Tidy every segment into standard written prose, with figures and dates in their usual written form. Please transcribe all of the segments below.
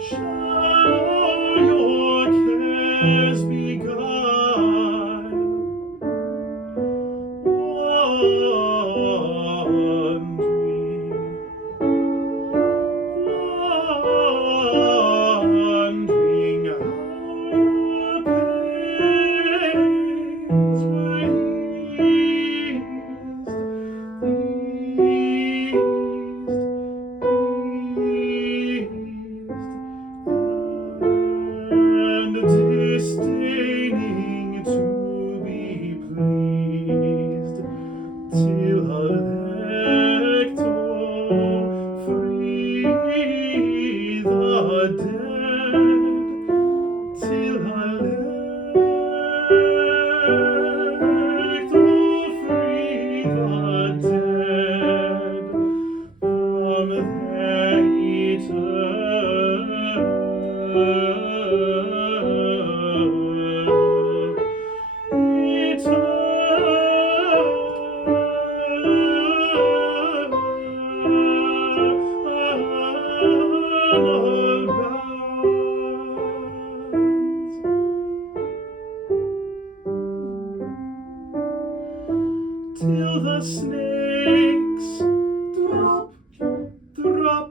shall your cares beguile. Wondering how your pains were eased, and disdaining to be pleased, till a lector free the dead, till a lector free the dead from their eternal bounds. Till the snakes drop, drop,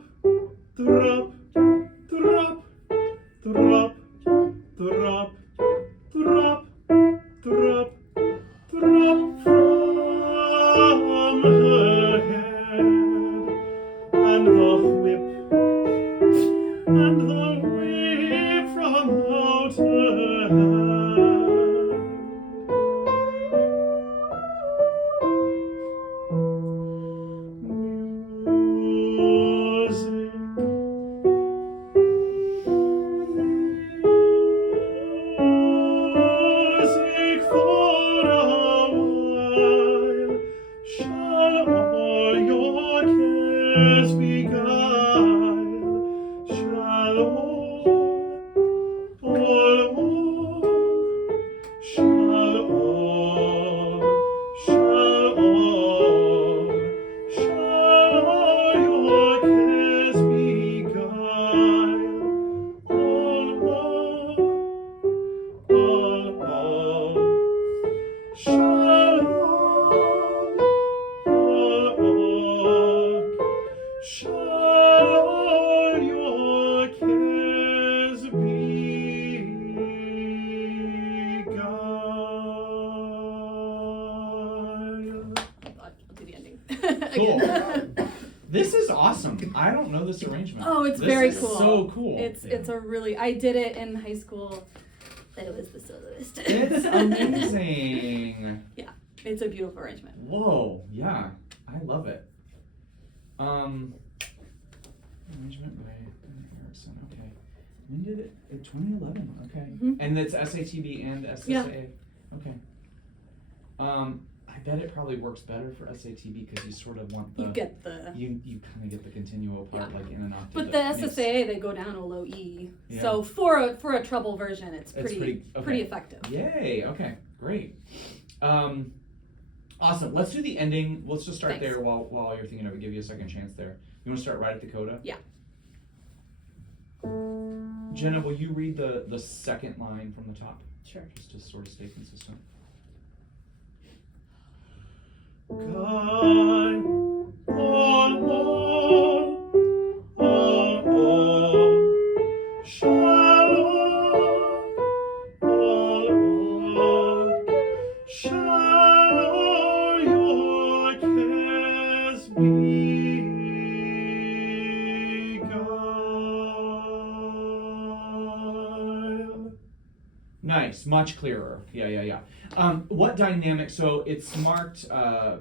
drop, drop, drop, drop, drop, drop, drop from her head, and the whip from out her hand. Music for a while shall all your cares beguile, shall shall all your cares beguile, all, shall all your cares beguile. I'll do the ending. Cool. Again. This is awesome. I don't know this arrangement. Oh, it's This very is cool. So cool. It's a really, I did it in high school. It was the soloist. It's amazing. Yeah, it's a beautiful arrangement. Whoa, yeah, I love it. Arrangement by Erickson. Okay, when did it? 2011. Okay, Mhm. and it's SATB and SSA. Yeah. Okay. I bet it probably works better for SATB because you sort of want the You get the, you kind of get the continuo part Yeah. like in and octave. but the that makes- SSA, they go down a low E. Yeah. So for a treble version, it's It's pretty okay. effective. Yay, okay, great. Awesome. Let's do the ending. Let's just start Thanks. there while you're thinking of it. Give you a second chance there. You want to start right at the coda? Yeah. Jenna, will you read the second line from the top? Sure. Just to sort of stay consistent. God, all, shall all your cares beguile. Nice, much clearer. Yeah. What dynamic? So it's marked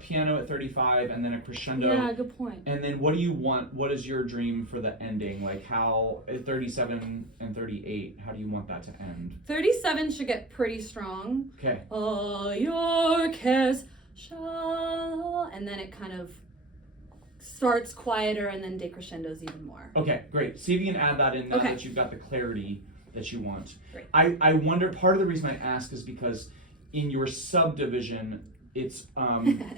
piano at 35 and then a crescendo. Yeah, good point. And then what do you want? What is your dream for the ending? Like how at 37 and 38, how do you want that to end? 37 should get pretty strong. Okay. All your cares shall, and then it kind of starts quieter and then decrescendos even more. Okay, great. See if you can add that in now Okay. that you've got the clarity that you want. Great. I wonder, part of the reason I ask is because in your subdivision, it's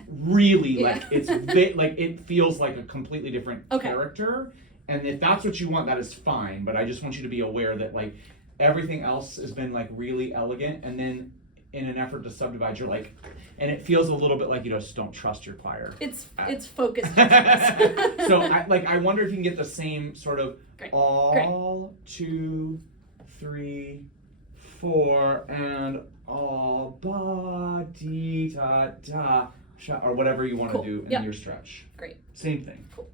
really Yeah. like like it feels like a completely different Okay. character. And if that's what you want, that is fine. But I just want you to be aware that like everything else has been like really elegant, and then in an effort to subdivide, you're like, and it feels a little bit like you just don't trust your choir. It's focused. So I wonder if you can get the same sort of Great. all 2, 3, 4, and all ba dee da da sha, or whatever you want Cool. to do in Yep. your stretch. Great. Same thing. Cool.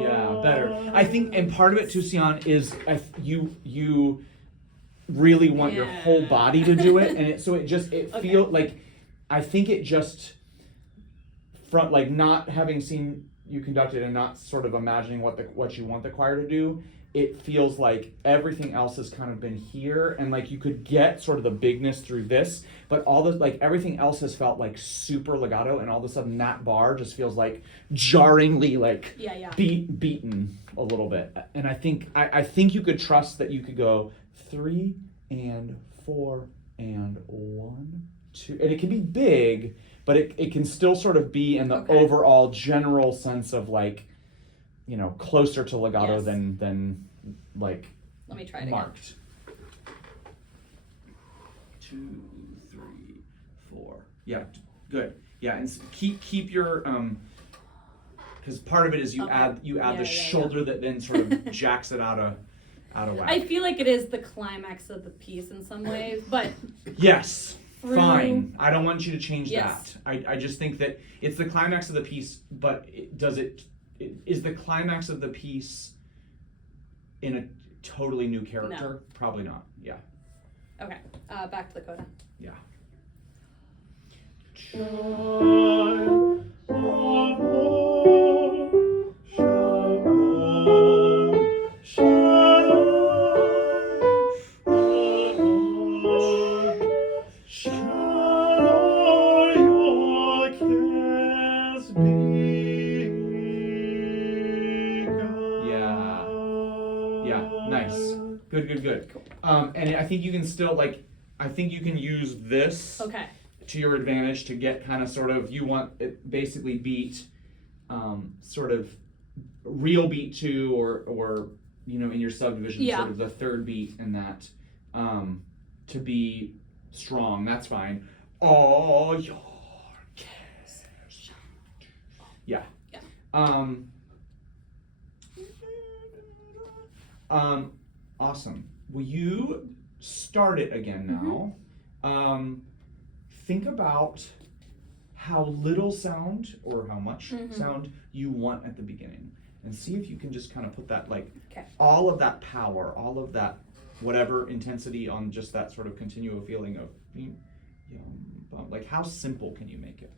Yeah, better. I think, and part of it too, Sion, is you really want your whole Yeah. body to do it, and it Okay. feel like, I think it just, from like not having seen you conduct it and not sort of imagining what you want the choir to do, it feels like everything else has kind of been here, and like you could get sort of the bigness through this, but all the like everything else has felt like super legato, and all of a sudden that bar just feels like jarringly like Yeah. beaten a little bit. And I think you could trust that you could go 3 and 4 and 1, 2, and it can be big, but it can still sort of be in the Okay. overall general sense of like, you know, closer to legato Yes. than like Let me try it again. marked. 2, 3, 4. Yeah, good. Yeah, and keep your because part of it is you Okay. add Yeah, the yeah. shoulder that then sort of jacks it out of whack. I feel like it is the climax of the piece in some ways, but Yes. through- Fine. I don't want you to change Yes. that. I just think that it's the climax of the piece, but is the climax of the piece in a totally new character? No. Probably not. Yeah. okay. Back to the coda. Yeah. Yeah, nice. Good. And I think you can still I think you can use this Okay. to your advantage to get kind of sort of, you want it basically beat, sort of real beat 2 or you know, in your subdivision, Yeah. sort of the third beat in that, to be strong. That's fine. All your cares. Yeah. Yeah. Awesome. Will you start it again now? Think about how little sound or how much sound you want at the beginning, and see if you can just kind of put that Okay. all of that power, all of that whatever intensity on just that sort of continual feeling of like, how simple can you make it?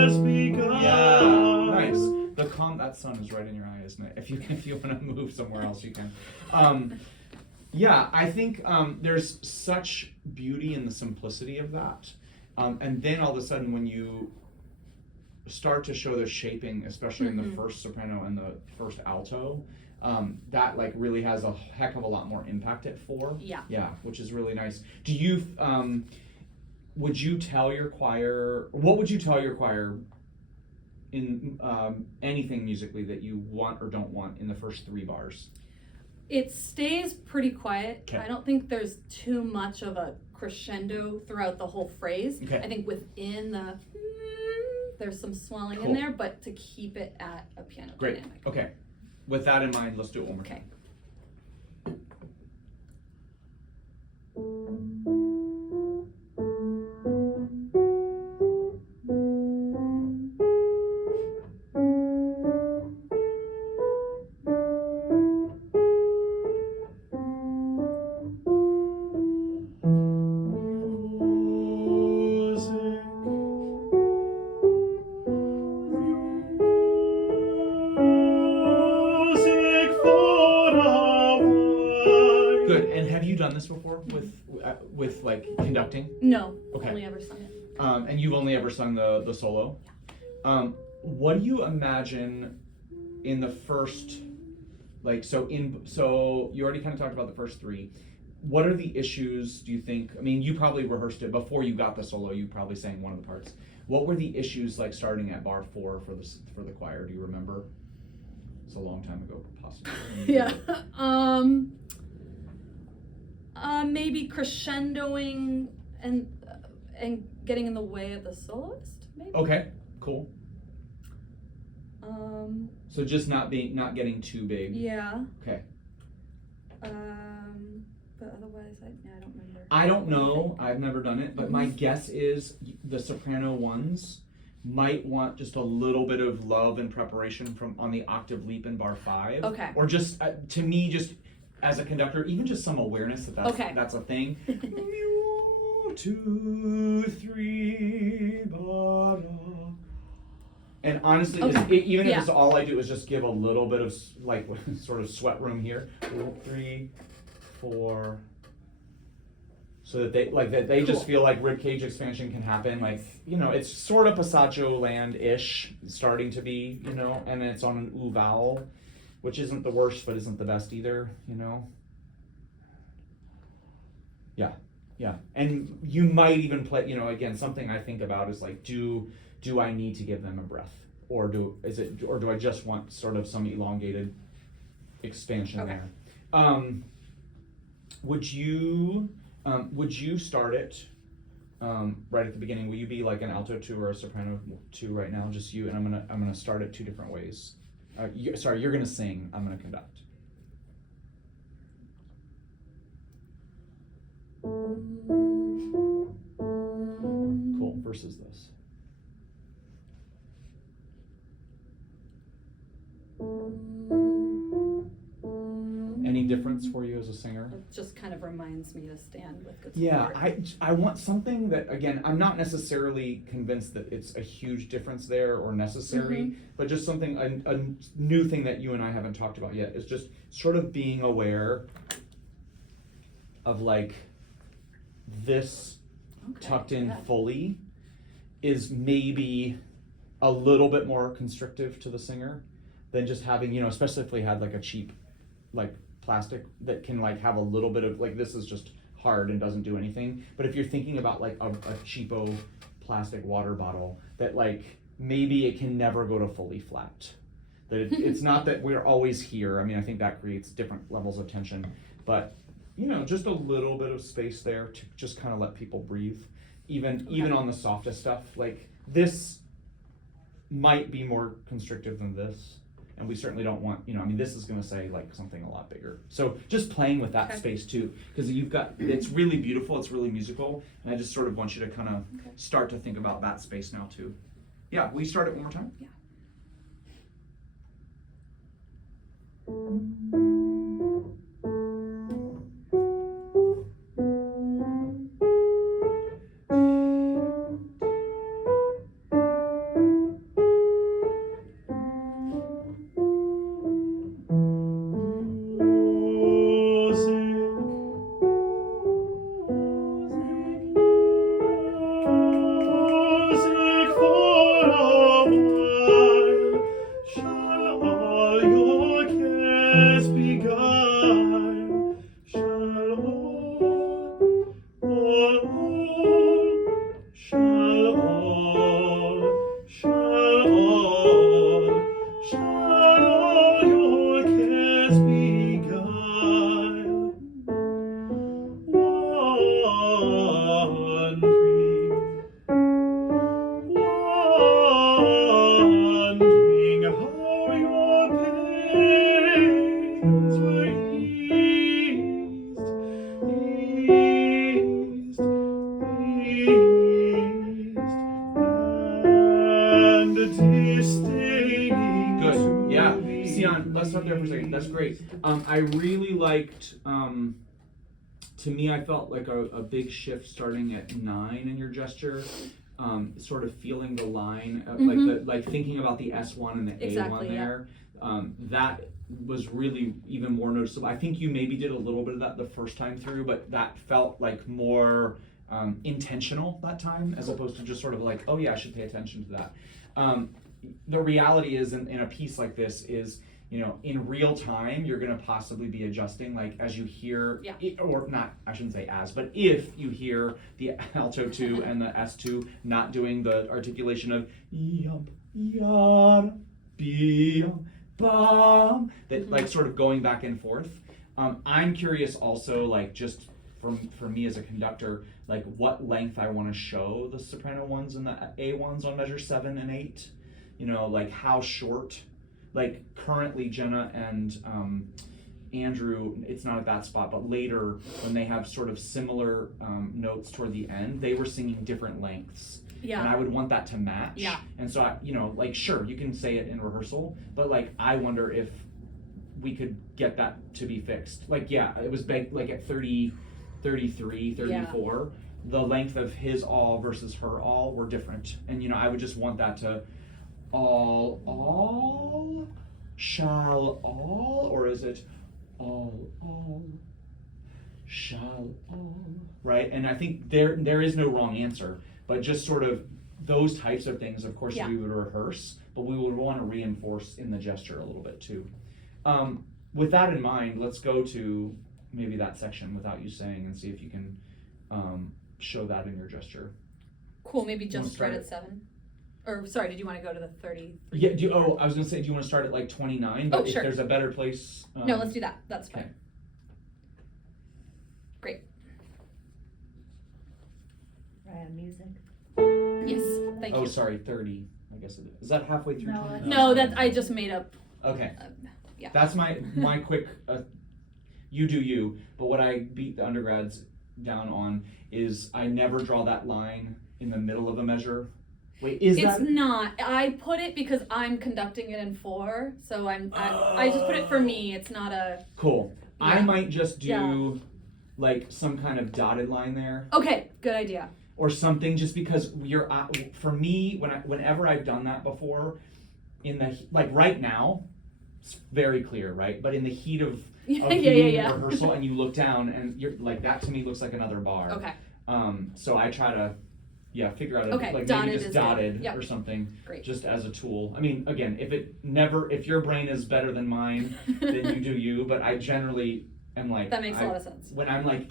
Yeah, nice. That sun is right in your eye, isn't it? If you want to move somewhere else, you can. Yeah, I think there's such beauty in the simplicity of that, and then all of a sudden when you start to show the shaping, especially in the first soprano and the first alto, that like really has a heck of a lot more impact at 4. Yeah, which is really nice. Do you would you tell your choir, what would you tell your choir in anything musically that you want or don't want in the first 3 bars? It stays pretty quiet. Okay. I don't think there's too much of a crescendo throughout the whole phrase. Okay. I think within the there's some swelling Cool. in there, but to keep it at a piano Great. dynamic. Okay. With that in mind, let's do it one more Okay. time. Music. Music for a while. Good. And have you done this before with like conducting? No. Okay. Only ever sung it. And you've only ever sung the solo? What do you imagine in the first, like, so you already kind of talked about the first three. What are the issues, do you think? I mean, you probably rehearsed it before you got the solo. You probably sang one of the parts. What were the issues like starting at bar 4 for the choir? Do you remember? It's a long time ago, possibly. Yeah. Maybe crescendoing and getting in the way of the soloist. Maybe. Okay, cool. So just not getting too big. Yeah. Okay. But otherwise, I don't remember. I don't What do you know. think? I've never done it, but my guess is the soprano ones might want just a little bit of love and preparation on the octave leap in bar 5. Okay. Or just to me, just as a conductor, even just some awareness that's Okay. that's a thing. 2, 3, ba, da. And honestly, even if Yeah. it's all I do is just give a little bit of like sort of sweat room here. 3, 4. So that they just Cool. feel like rib cage expansion can happen. Like, it's sort of passaggio land-ish starting to be, and it's on an oo vowel, which isn't the worst, but isn't the best either, Yeah, yeah. And you might even play, again, something I think about is like, do I need to give them a breath? Or do I just want sort of some elongated expansion Okay. there? Would you start it right at the beginning? Will you be like an alto 2 or a soprano 2 right now? Just you, and I'm gonna start it 2 different ways. You're gonna sing. I'm gonna conduct. Cool. Versus this. Any difference for you as a singer? It just kind of reminds me to stand with good Yeah, support. I want something that, again, I'm not necessarily convinced that it's a huge difference there or necessary, but just something, a new thing that you and I haven't talked about yet is just sort of being aware of like this Okay, tucked in yeah. fully is maybe a little bit more constrictive to the singer than just having, especially if we had like a cheap, like plastic that can like have a little bit of like, this is just hard and doesn't do anything. But if you're thinking about like a cheapo plastic water bottle that like maybe it can never go to fully flat, that it's not that we're always here. I mean, I think that creates different levels of tension, but just a little bit of space there to just kind of let people breathe, even on the softest stuff. Like this might be more constrictive than this. And we certainly don't want, this is going to say like something a lot bigger. So just playing with that space too, because it's really beautiful, it's really musical, and I just sort of want you to kind of start to think about that space now too. Yeah, will you start it one more time? Yeah. Music for a while. Shall all your cares be there for a second. That's great. I really liked. To me, I felt like a big shift starting at 9 in your gesture. Sort of feeling the line, like thinking about the S1 and the A1 there. That was really even more noticeable. I think you maybe did a little bit of that the first time through, but that felt like more intentional that time, as opposed to just sort of like, oh yeah, I should pay attention to that. The reality is in a piece like this is, you know, in real time, you're going to possibly be adjusting, like as you hear, or not, I shouldn't say as, but if you hear the alto 2 and the S2 not doing the articulation of yum, yum, bum, bum, that like sort of going back and forth. I'm curious also, like just for me as a conductor, like what length I want to show the soprano ones and the A ones on measure 7 and 8. You know, like how short. Like currently Jenna and Andrew, it's not at that spot, but later when they have sort of similar notes toward the end, they were singing different lengths. Yeah. And I would want that to match. Yeah. And so, you know, like, sure, you can say it in rehearsal, but like, I wonder if we could get that to be fixed. Like, yeah, it was like at 30, 33, 34, the length of his all versus her all were different. And, you know, I would just want that to all, shall all, or is it all, shall all, right? And I think there is no wrong answer, but just sort of those types of things, of course, we would rehearse, but we would want to reinforce in the gesture a little bit too. With that in mind, let's go to maybe that section without you saying and see if you can show that in your gesture. Cool, maybe just right at 7. Or sorry, did you want to go to the 30? Yeah, I was gonna say, do you want to start at like 29? But if there's a better place. No, let's do that. That's fine. Okay. Great. Right, music. Yes, thank you. Oh, sorry, 30. I guess it is. Is that halfway through? No, that I just made up. Okay. Yeah. That's my quick. You do you. But what I beat the undergrads down on is I never draw that line in the middle of a measure. Wait, it's not. I put it because I'm conducting it in 4, so I just put it for me. It's not a. Cool. Yeah. I might just do like some kind of dotted line there. Okay, good idea. Or something, just because for me, whenever I've done that before, in the like right now, it's very clear, right? But in the heat of rehearsal, and you look down, and you're like, that to me looks like another bar. Okay. So I try to. Yeah, figure out like maybe just dotted or something, just as a tool. I mean, again, if your brain is better than mine, then you do you. But I generally am like that makes a lot of sense. When I'm like,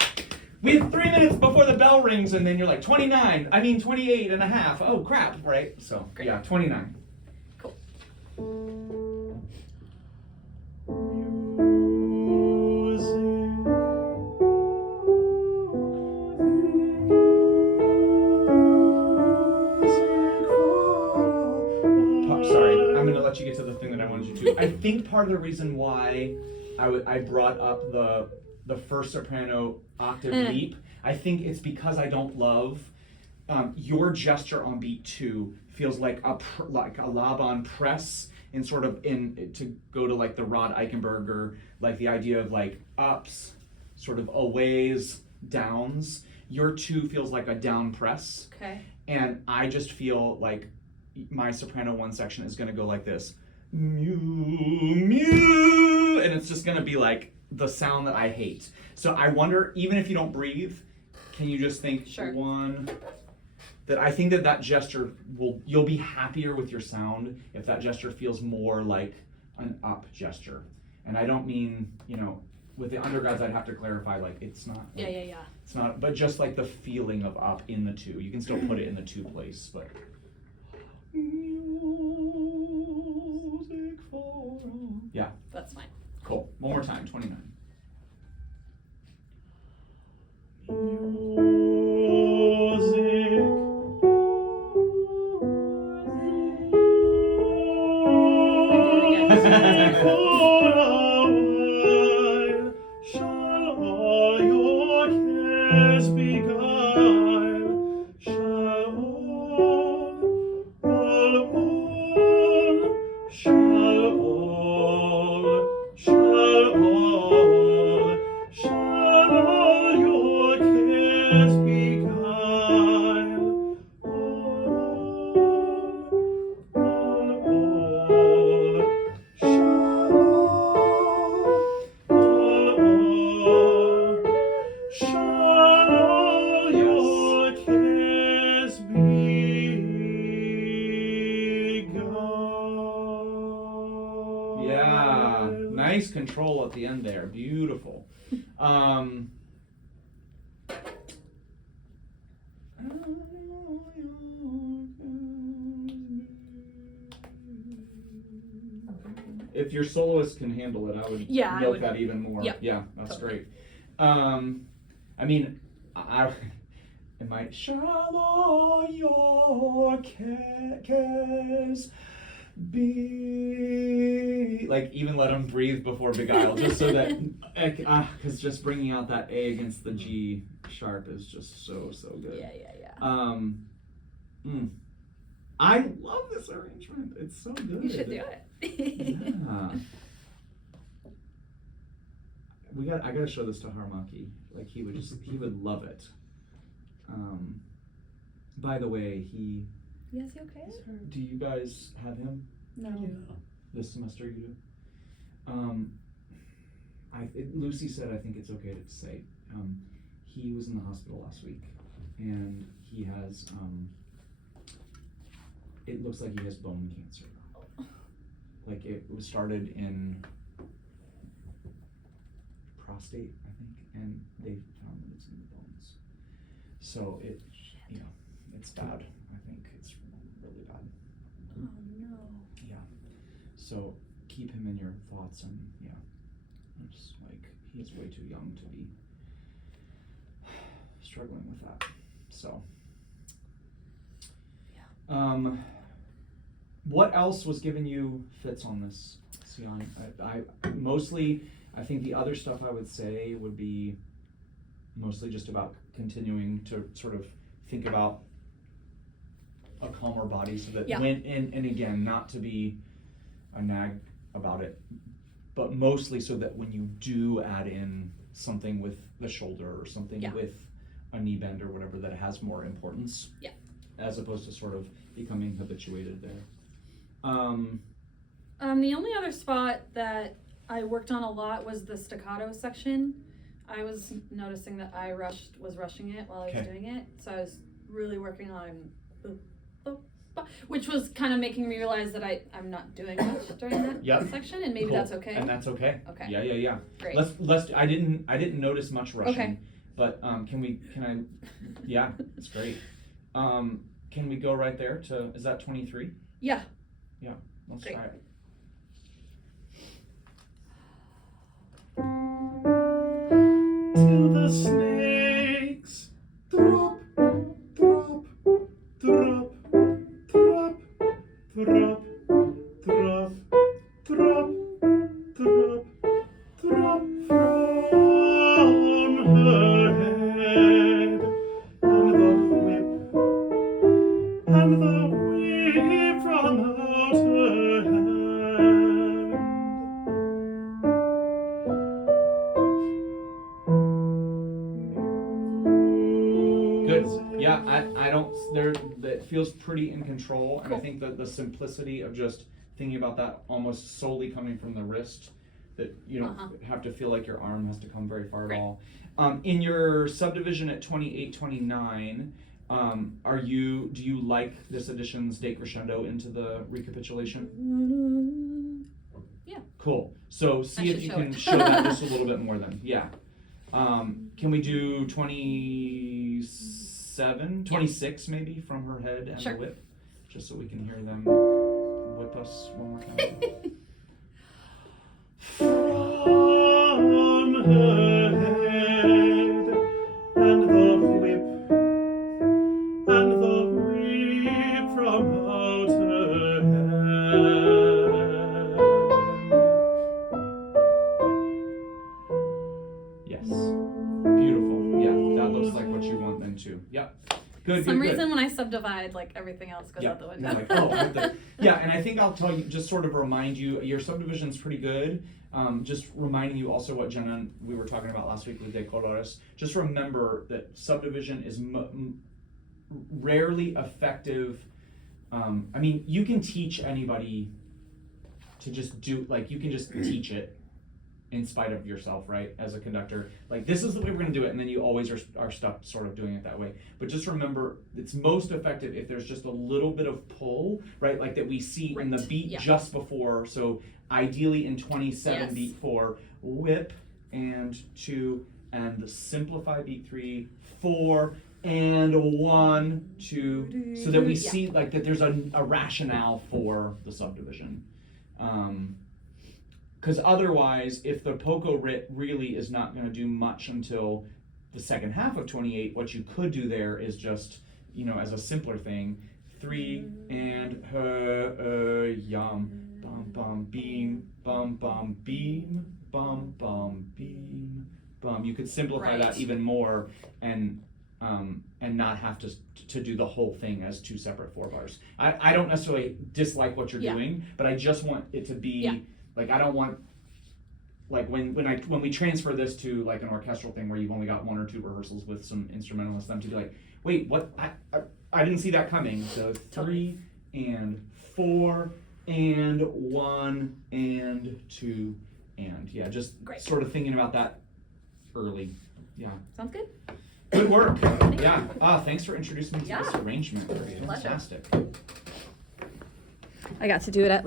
we have 3 minutes before the bell rings, and then you're like 29. I mean 28 and a half. Oh crap! Right? So yeah, 29. Cool. Let you get to the thing that I wanted you to. I think part of the reason why I brought up the first soprano octave leap, I think it's because I don't love your gesture on beat 2 feels like a Laban press in sort of to go to like the Rod Eichenberger, like the idea of like ups, sort of aways, downs. Your 2 feels like a down press. Okay. And I just feel like my soprano 1 section is going to go like this, mew, mew, and it's just going to be like the sound that I hate. So I wonder, even if you don't breathe, can you just think 1, that I think that gesture you'll be happier with your sound if that gesture feels more like an up gesture. And I don't mean, you know, with the undergrads I'd have to clarify, like it's not. Like, it's not, but just like the feeling of up in the 2. You can still put it in the 2 place, but. Music for all. Yeah. That's fine. Cool. One more time, 29. Music for a while, shall all your cares be gone, shall all shall all control at the end there. Beautiful. If your soloist can handle it, I would Yeah, milk that even more. Yep, Yeah, that's totally. great. I mean, it might shallow your cares be, like, even let him breathe before beguile, just so that, because just bringing out that A against the G sharp is just so good. Yeah. I love this arrangement. It's so good. You should do it. Yeah. I gotta show this to Harmaki. Like, he would love it. By the way, Yes, you okay? do you guys have him No. this semester? You do? Lucy said, I think it's okay to say, he was in the hospital last week, and he has, it looks like he has bone cancer. Like, it was started in prostate, I think, and they found that it's in the bones. So it's bad. I think it's really bad. Oh no. Yeah. So keep him in your thoughts, and just like, he is way too young to be struggling with that. So. What else was giving you fits on this, Sion? I mostly, I think the other stuff I would say would be mostly just about continuing to sort of think about a calmer body, so that when, and again, not to be a nag about it, but mostly so that when you do add in something with the shoulder or something with a knee bend or whatever, that it has more importance. Yeah. As opposed to sort of becoming habituated there. The only other spot that I worked on a lot was the staccato section. I was noticing that I was rushing it while I was doing it, so I was really working on, which was kind of making me realize that I'm not doing much during that section, and maybe that's okay. And that's okay. Okay. Yeah. Great. Let's. I didn't notice much rushing, but yeah, it's great. Can we go right there to, is that 23? Yeah. Yeah, let's Great. try it. Till the snakes drop, drop, drop, drop, drop, drop, drop, drop, drop from her head, and the whip from out her hand. Good. Yeah, I don't, that feels pretty in control, and I think that the simplicity of just thinking about that almost solely coming from the wrist, that you don't have to feel like your arm has to come very far at all. In your subdivision at 28-29, do you like this edition's decrescendo into the recapitulation? Yeah. Cool. So see if you can show that just a little bit more then. Yeah. Can we do 26 maybe from her head and the whip? Just so we can hear them whip us one more time. From her head, and the whip from out her hand. Yes. Beautiful. Yeah, that looks like what you want then too. Yep. Good. For some reason, when I subdivide, like, everything else goes out the window. Like, and I think I'll tell you, just sort of remind you, your subdivision's pretty good. Just reminding you also what Jenna and we were talking about last week with De Colores. Just remember that subdivision is rarely effective. I mean, you can teach anybody to just do, like, you can just teach it, in spite of yourself, right? As a conductor, like this is the way we're gonna do it, and then you always are stuck sort of doing it that way. But just remember, it's most effective if there's just a little bit of pull, right? Like that we see in the Right, beat yeah. just before. So ideally in 27 Yes. beat 4, whip and 2, and the simplify beat 3, 4, and 1, 2, so that we Yeah. see like that there's a rationale for the subdivision. Because otherwise, if the Poco writ really is not going to do much until the second half of 28, what you could do there is just, you know, as a simpler thing, 3 and yum, bum bum beam, bum bum beam, bum bum beam, bum. You could simplify that Right. even more and not have to do the whole thing as 2 separate 4 bars. I don't necessarily dislike what you're Yeah. doing, but I just want it to be. Yeah. Like I don't want, like when we transfer this to like an orchestral thing where you've only got 1 or 2 rehearsals with some instrumentalists, them to be like, wait, what? I didn't see that coming. So 3 and 4 and 1 and 2 and yeah, just Great. sort of thinking about that early. Yeah. Sounds good? Good work. Yeah. Thanks for introducing me to this Yeah. arrangement. Pleasure. Fantastic. I got to do it at